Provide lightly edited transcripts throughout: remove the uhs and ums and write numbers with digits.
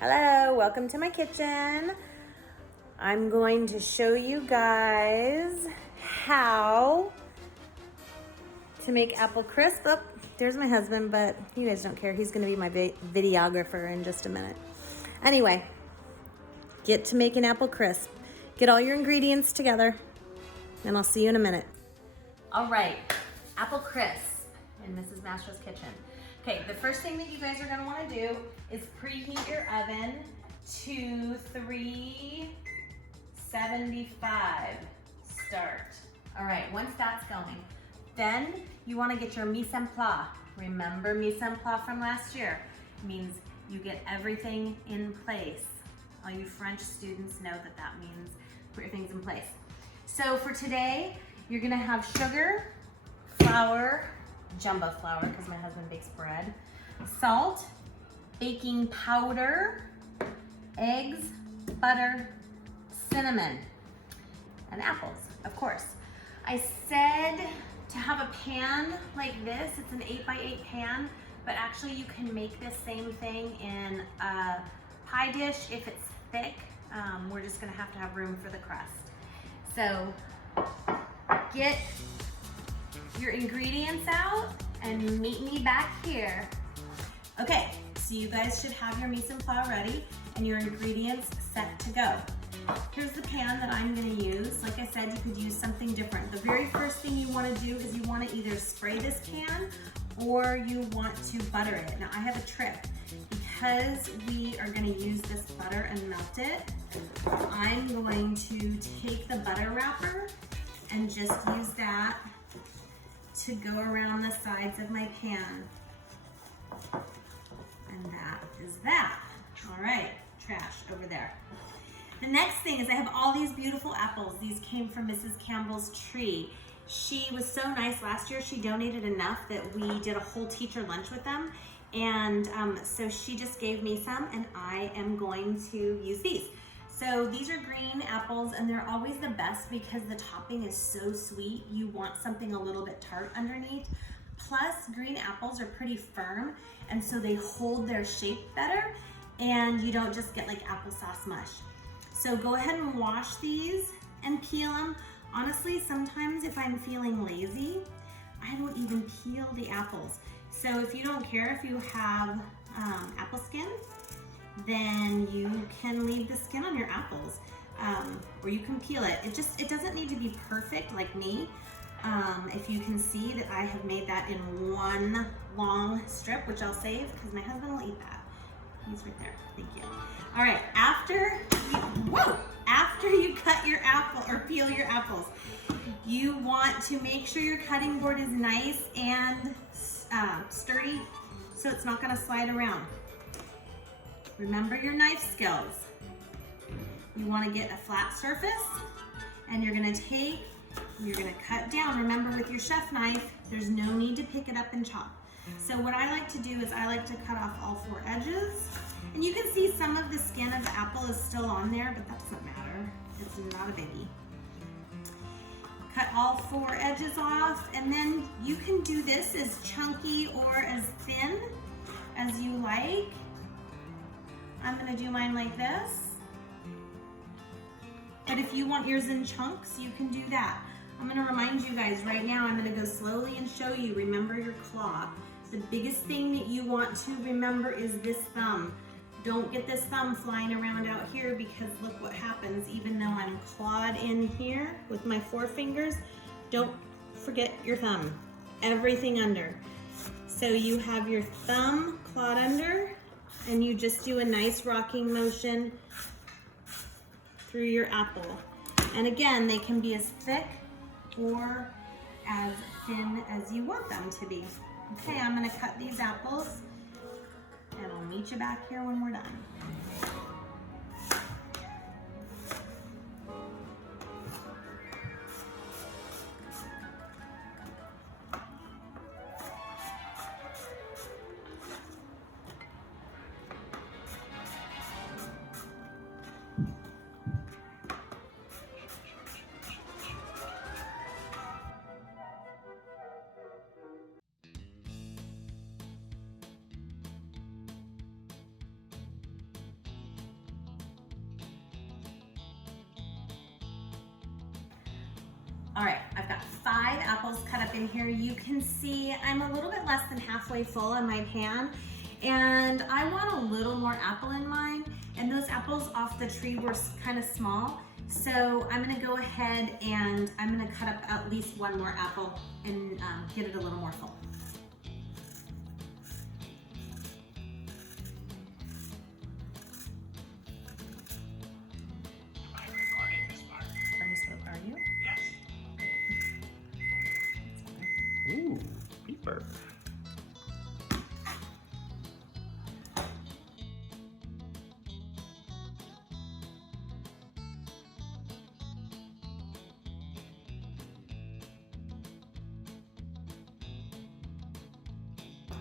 Hello, welcome to my kitchen. I'm going to show you guys how to make apple crisp. Oh, there's my husband, but you guys don't care. He's gonna be my videographer in just a minute. Anyway, get to making apple crisp. Get all your ingredients together, and I'll see you in a minute. All right, apple crisp in Mrs. Mastro's kitchen. Okay, the first thing that you guys are gonna wanna do is preheat your oven to 375 start. All right, once that's going, then you wanna get your mise en place. Remember mise en place from last year? It means you get everything in place. All you French students know that that means put your things in place. So for today, you're gonna have sugar, flour, jumbo flour, because my husband bakes bread, salt, baking powder, eggs, butter, cinnamon, and apples, of course. I said to have a pan like this. It's an 8x8 pan, but actually you can make this same thing in a pie dish if it's thick. We're just gonna have to have room for the crust. So get your ingredients out and meet me back here. Okay, so you guys should have your mise en place ready and your ingredients set to go. Here's the pan that I'm gonna use. Like I said, you could use something different. The very first thing you wanna do is you wanna either spray this pan or you want to butter it. Now I have a trick. Because we are gonna use this butter and melt it, I'm going to take the butter wrapper and just use that to go around the sides of my pan. And that is that. All right, trash over there. The next thing is I have all these beautiful apples. These came from Mrs. Campbell's tree. She was so nice last year. She donated enough that we did a whole teacher lunch with them. And so she just gave me some, and I am going to use these. So these are green apples, and they're always the best because the topping is so sweet. You want something a little bit tart underneath. Plus, green apples are pretty firm, and so they hold their shape better, and you don't just get like applesauce mush. So go ahead and wash these and peel them. Honestly, sometimes if I'm feeling lazy, I will even peel the apples. So if you don't care if you have apple skin, then you can leave the skin on your apples, or you can peel it. It doesn't need to be perfect like me. If you can see that I have made that in one long strip, which I'll save because my husband will eat that. He's right there, thank you. All right, after you cut your apple or peel your apples, you want to make sure your cutting board is nice and sturdy so it's not gonna slide around. Remember your knife skills. You wanna get a flat surface and you're gonna cut down. Remember with your chef knife, there's no need to pick it up and chop. So what I like to do is I like to cut off all 4 edges. And you can see some of the skin of the apple is still on there, but that doesn't matter. It's not a biggie. Cut all 4 edges off, and then you can do this as chunky or as thin as you like. I'm gonna do mine like this. But if you want yours in chunks, you can do that. I'm gonna remind you guys right now, I'm gonna go slowly and show you, remember your claw. The biggest thing that you want to remember is this thumb. Don't get this thumb flying around out here because look what happens. Even though I'm clawed in here with my 4 fingers, don't forget your thumb. Everything under. So you have your thumb clawed under and you just do a nice rocking motion through your apple. And again, they can be as thick or as thin as you want them to be. Okay, I'm gonna cut these apples and I'll meet you back here when we're done. All right, I've got 5 apples cut up in here. You can see I'm a little bit less than halfway full on my pan, and I want a little more apple in mine, and those apples off the tree were kind of small. So I'm gonna go ahead and I'm gonna cut up at least 1 more apple and get it a little more full. Are you? Yes. Ooh, beeper.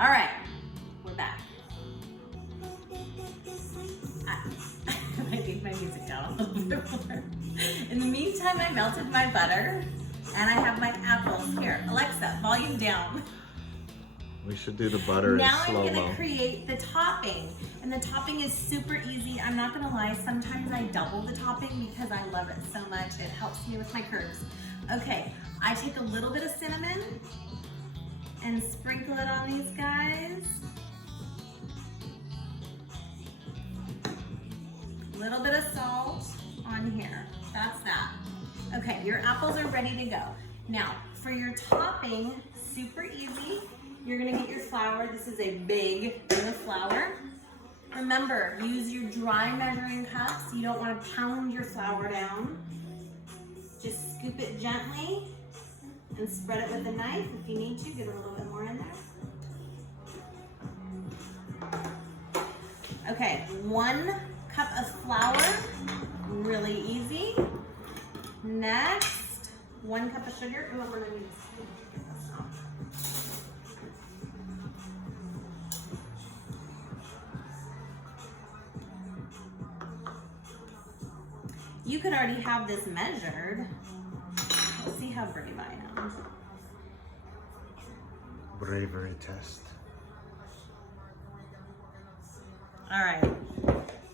All right, we're back. I think my music down a little bit more. In the meantime, I melted my butter and I have my apples. Here, Alexa, volume down. We should do the butter in Now I'm slow-mo. gonna create the topping. And the topping is super easy. I'm not gonna lie, sometimes I double the topping because I love it so much. It helps me with my curves. Okay, I take a little bit of cinnamon and sprinkle it on these guys. A little bit of salt on here. That's that. Okay, your apples are ready to go. Now, for your topping, super easy. You're gonna get your flour. This is a big bit of flour. Remember, use your dry measuring cups. You don't wanna pound your flour down. Just scoop it gently and spread it with a knife. If you need to, get a little bit more in there. Okay, 1 cup of flour, really easy. Next, 1 cup of sugar. Ooh, I'm gonna need to get this out. You could already have this measured. Let's see how brave I am. Bravery test. All right.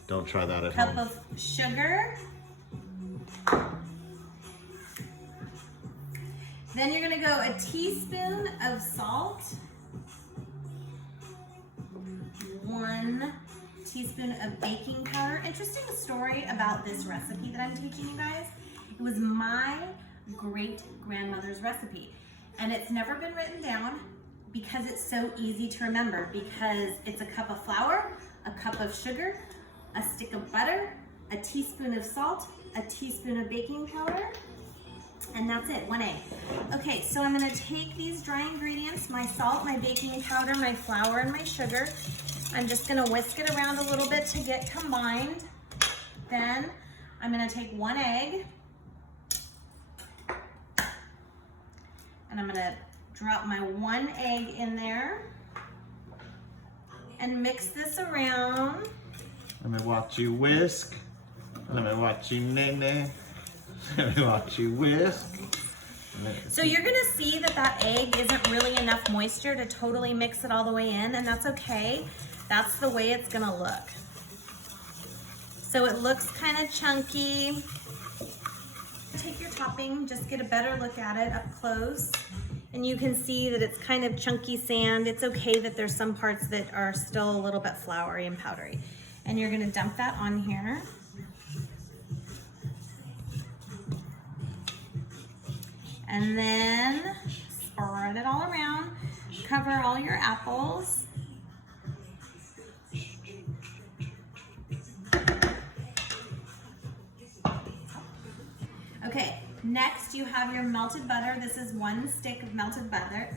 Don't try that at Cup home. of sugar. Then you're gonna go a teaspoon of salt. 1 teaspoon of baking powder. Interesting story about this recipe that I'm teaching you guys. It was my great grandmother's recipe, and it's never been written down because it's so easy to remember, because it's a cup of flour, a cup of sugar, a stick of butter, a teaspoon of salt, a teaspoon of baking powder, and that's it, 1 egg. Okay, so I'm gonna take these dry ingredients, my salt, my baking powder, my flour, and my sugar. I'm just gonna whisk it around a little bit to get combined. Then I'm gonna take 1 egg, and I'm gonna drop my 1 egg in there and mix this around. Let me watch you whisk. Let me watch you nay. Let me watch you whisk. So you're gonna see that that egg isn't really enough moisture to totally mix it all the way in, and that's okay. That's the way it's gonna look. So it looks kind of chunky. Take your topping, just get a better look at it up close. And you can see that it's kind of chunky sand. It's okay that there's some parts that are still a little bit floury and powdery. And you're gonna dump that on here. And then spread it all around. Cover all your apples. Okay, next you have your melted butter. This is 1 stick of melted butter.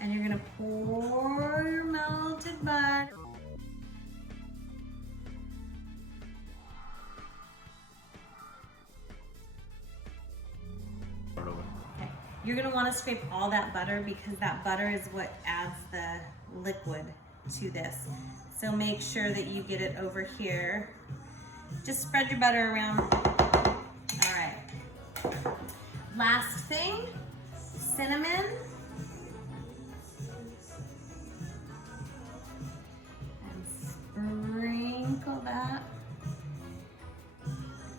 And you're gonna pour your melted butter. Okay, you're gonna wanna scrape all that butter because that butter is what adds the liquid to this. So make sure that you get it over here. Just spread your butter around. All right. Last thing, cinnamon. And sprinkle that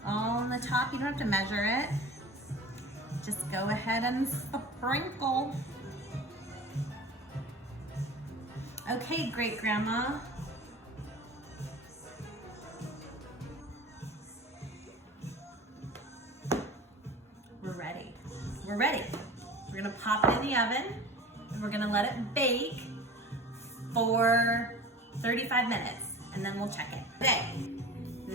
all on the top. You don't have to measure it. Just go ahead and sprinkle. Okay, great grandma. We're ready. We're ready. We're gonna pop it in the oven and we're gonna let it bake for 35 minutes and then we'll check it. Okay,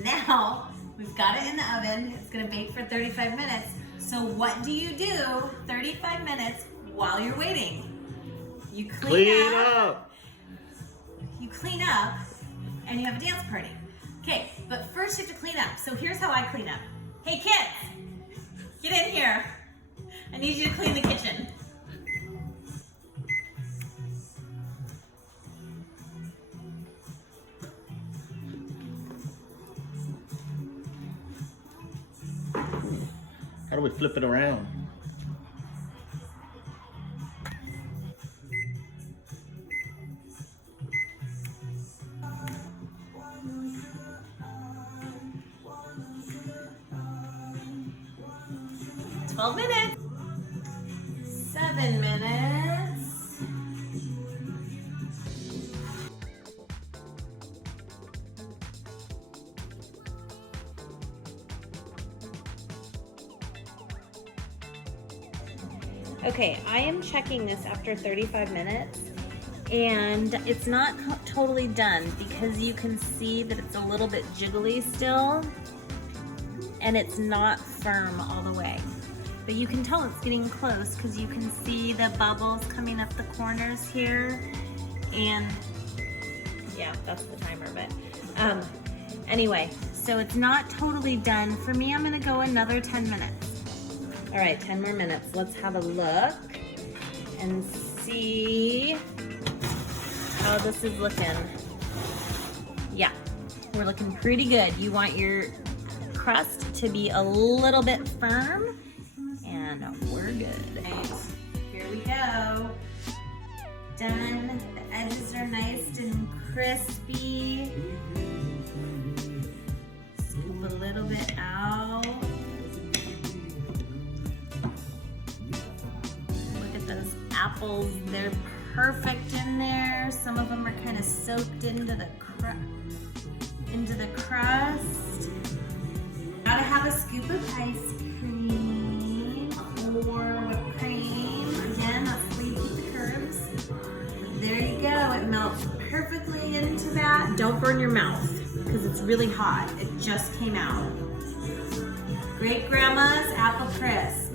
now we've got it in the oven. It's gonna bake for 35 minutes. So what do you do 35 minutes while you're waiting? You clean up. You clean up and you have a dance party. Okay, but first you have to clean up. So here's how I clean up. Hey kids, get in here. I need you to clean the kitchen. How do we flip it around? $12 minutes. 7 minutes. Okay, I am checking this after 35 minutes and it's not totally done because you can see that it's a little bit jiggly still and it's not firm all the way. But you can tell it's getting close because you can see the bubbles coming up the corners here. And yeah, that's the timer, but anyway, so it's not totally done. For me, I'm gonna go another 10 minutes. All right, 10 more minutes. Let's have a look and see how this is looking. Yeah, we're looking pretty good. You want your crust to be a little bit firm. And we're good. Right, here we go. Done. The edges are nice and crispy. Scoop a little bit out. Look at those apples. They're perfect in there. Some of them are kind of soaked into the crust. Gotta have a scoop of ice cream or whipped cream. Again, that's where you put the curds. There you go. It melts perfectly into that. Don't burn your mouth because it's really hot. It just came out. Great Grandma's Apple Crisp.